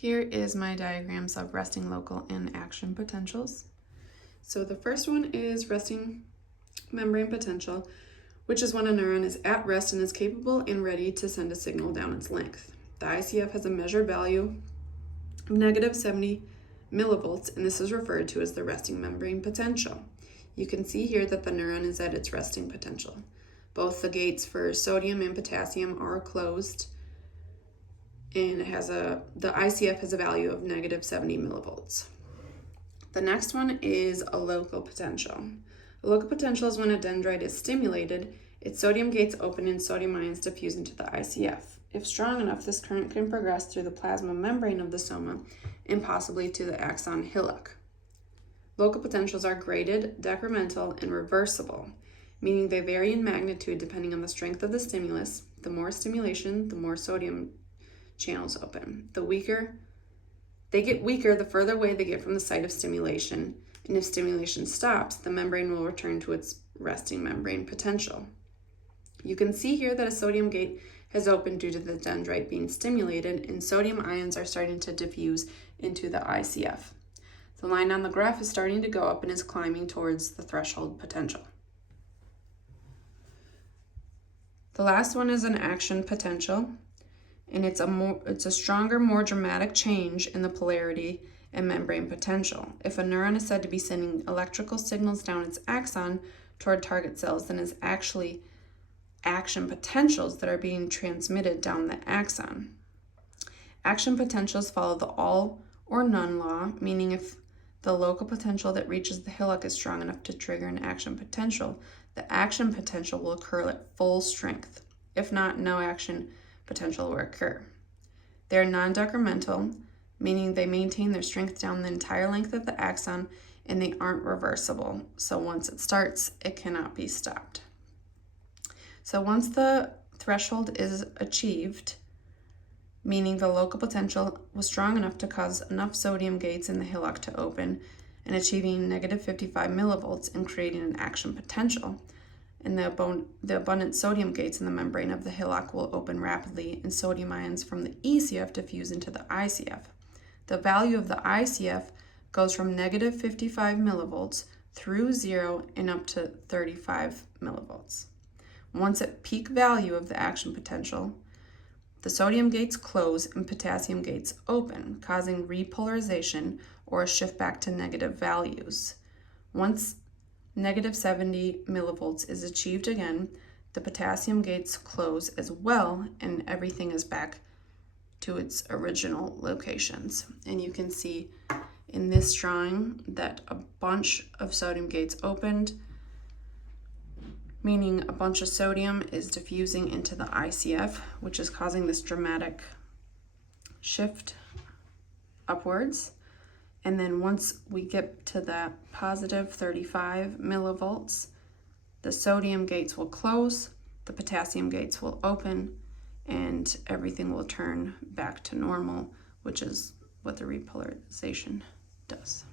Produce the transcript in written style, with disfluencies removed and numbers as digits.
Here is my diagrams of resting local and action potentials. So the first one is resting membrane potential, which is when a neuron is at rest and is capable and ready to send a signal down its length. The ICF has a measured value of -70 millivolts, and this is referred to as the resting membrane potential. You can see here that the neuron is at its resting potential. Both the gates for sodium and potassium are closed, and the ICF has a value of -70 millivolts. The next one is a local potential. A local potential is when a dendrite is stimulated, its sodium gates open and sodium ions diffuse into the ICF. If strong enough, this current can progress through the plasma membrane of the soma and possibly to the axon hillock. Local potentials are graded, decremental, and reversible, meaning they vary in magnitude depending on the strength of the stimulus. The more stimulation, the more sodium channels open. They get weaker the further away they get from the site of stimulation, and if stimulation stops, the membrane will return to its resting membrane potential. You can see here that a sodium gate has opened due to the dendrite being stimulated, and sodium ions are starting to diffuse into the ICF. The line on the graph is starting to go up and is climbing towards the threshold potential. The last one is an action potential, and it's a stronger, more dramatic change in the polarity and membrane potential. If a neuron is said to be sending electrical signals down its axon toward target cells, then it's actually action potentials that are being transmitted down the axon. Action potentials follow the all or none law, meaning if the local potential that reaches the hillock is strong enough to trigger an action potential, the action potential will occur at full strength. If not, no action potential will occur. They're non-decremental, meaning they maintain their strength down the entire length of the axon, and they aren't reversible. So once it starts, it cannot be stopped. So once the threshold is achieved, meaning the local potential was strong enough to cause enough sodium gates in the hillock to open and achieving -55 millivolts and creating an action potential, and the abundant sodium gates in the membrane of the hillock will open rapidly and sodium ions from the ECF diffuse into the ICF. The value of the ICF goes from -55 millivolts through 0 and up to 35 millivolts. Once at peak value of the action potential, the sodium gates close and potassium gates open, causing repolarization or a shift back to negative values. Once -70 millivolts is achieved again, the potassium gates close as well, and everything is back to its original locations. And you can see in this drawing that a bunch of sodium gates opened, meaning a bunch of sodium is diffusing into the ICF, which is causing this dramatic shift upwards. And then once we get to that positive 35 millivolts, the sodium gates will close, the potassium gates will open, and everything will turn back to normal, which is what the repolarization does.